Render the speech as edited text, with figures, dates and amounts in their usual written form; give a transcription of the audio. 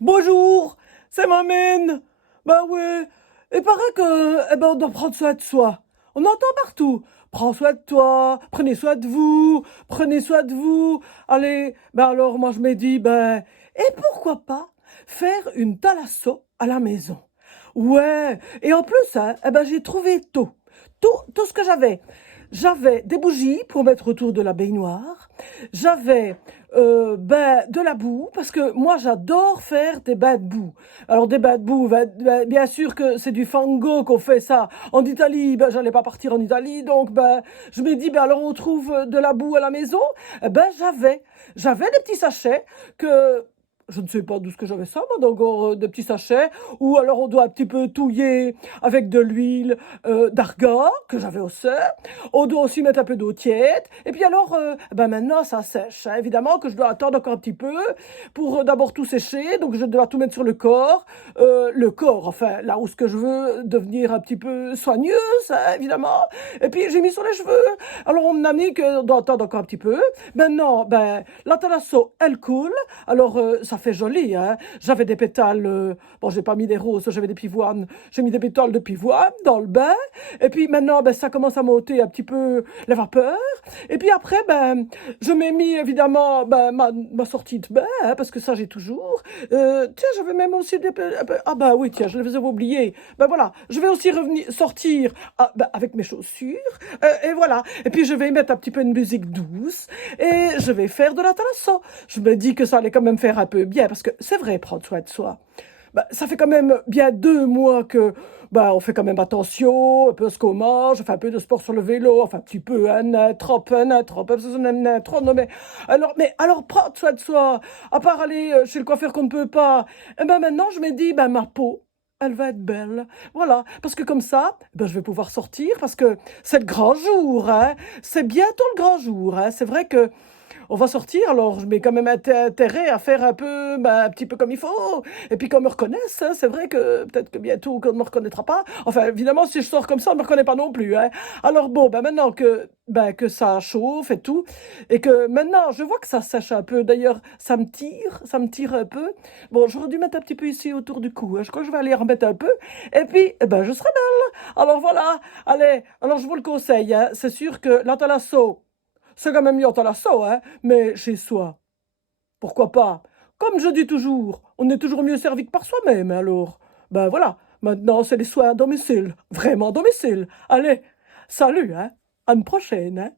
Bonjour, c'est Mamène. Bah ouais, il paraît que, on doit prendre soin de soi. On entend partout. Prends soin de toi, prenez soin de vous, prenez soin de vous. Allez, alors moi je me dis, et pourquoi pas faire une thalasso à la maison? Ouais, et en plus, hein, j'ai trouvé tout ce que j'avais. J'avais des bougies pour mettre autour de la baignoire. J'avais de la boue, parce que moi j'adore faire des bains de boue. Alors des bains de boue, bien sûr que c'est du fango qu'on fait ça. En Italie, j'allais pas partir en Italie, donc je me dis, alors on trouve de la boue à la maison. J'avais des petits sachets que je ne sais pas d'où ce que j'avais ça, moi, donc des petits sachets, ou alors on doit un petit peu touiller avec de l'huile d'argan, que j'avais aussi. On doit aussi mettre un peu d'eau tiède, et puis alors, maintenant ça sèche, hein. Évidemment que je dois attendre encore un petit peu pour d'abord tout sécher, donc je dois tout mettre sur le corps, enfin, là où ce que je veux devenir un petit peu soigneuse, hein, évidemment, et puis j'ai mis sur les cheveux, alors on m'a dit qu'on doit attendre encore un petit peu. Maintenant, la thalasso, elle coule, alors ça fait joli, hein. J'avais des pétales, bon, j'ai pas mis des roses, j'avais des pivoines, j'ai mis des pétales de pivoine dans le bain, et puis maintenant, ça commence à monter un petit peu la vapeur, et puis après, je m'ai mis évidemment ma sortie de bain, hein, parce que ça j'ai toujours. Tiens, j'avais même aussi ah oui, tiens, je les avais oubliés. Voilà, je vais aussi revenir sortir avec mes chaussures, et voilà. Et puis je vais mettre un petit peu de musique douce, et je vais faire de la thalasso. Je me dis que ça allait quand même faire un peu bien, parce que c'est vrai, prendre soin de soi. Ça fait quand même bien 2 mois que on fait quand même attention, un peu à ce qu'on mange, on fait un peu de sport sur le vélo, enfin un petit peu, un trop, parce que ça n'aime trop, non mais alors prendre soin de soi, à part aller chez le coiffeur qu'on ne peut pas, et maintenant je me dis, ma peau, elle va être belle, voilà, parce que comme ça, je vais pouvoir sortir, parce que c'est le grand jour, hein, c'est bientôt le grand jour, hein, c'est vrai que on va sortir, alors je mets quand même intérêt à faire un peu, un petit peu comme il faut, et puis qu'on me reconnaisse, hein. C'est vrai que peut-être que bientôt qu'on ne me reconnaîtra pas. Enfin, évidemment, si je sors comme ça, on ne me reconnaît pas non plus, hein. Alors bon, maintenant que ça chauffe et tout, et que maintenant je vois que ça sèche un peu. D'ailleurs, ça me tire un peu. Bon, j'aurais dû mettre un petit peu ici autour du cou, hein. Je crois que je vais aller remettre un peu, et puis je serai belle. Alors voilà, allez, alors je vous le conseille, hein. C'est sûr que la thalasso, c'est quand même mieux en thalasso, hein, mais chez soi, pourquoi pas? Comme je dis toujours, on est toujours mieux servi que par soi-même, alors. Voilà, maintenant c'est les soins à domicile, vraiment à domicile. Allez, salut, hein, à une prochaine, hein.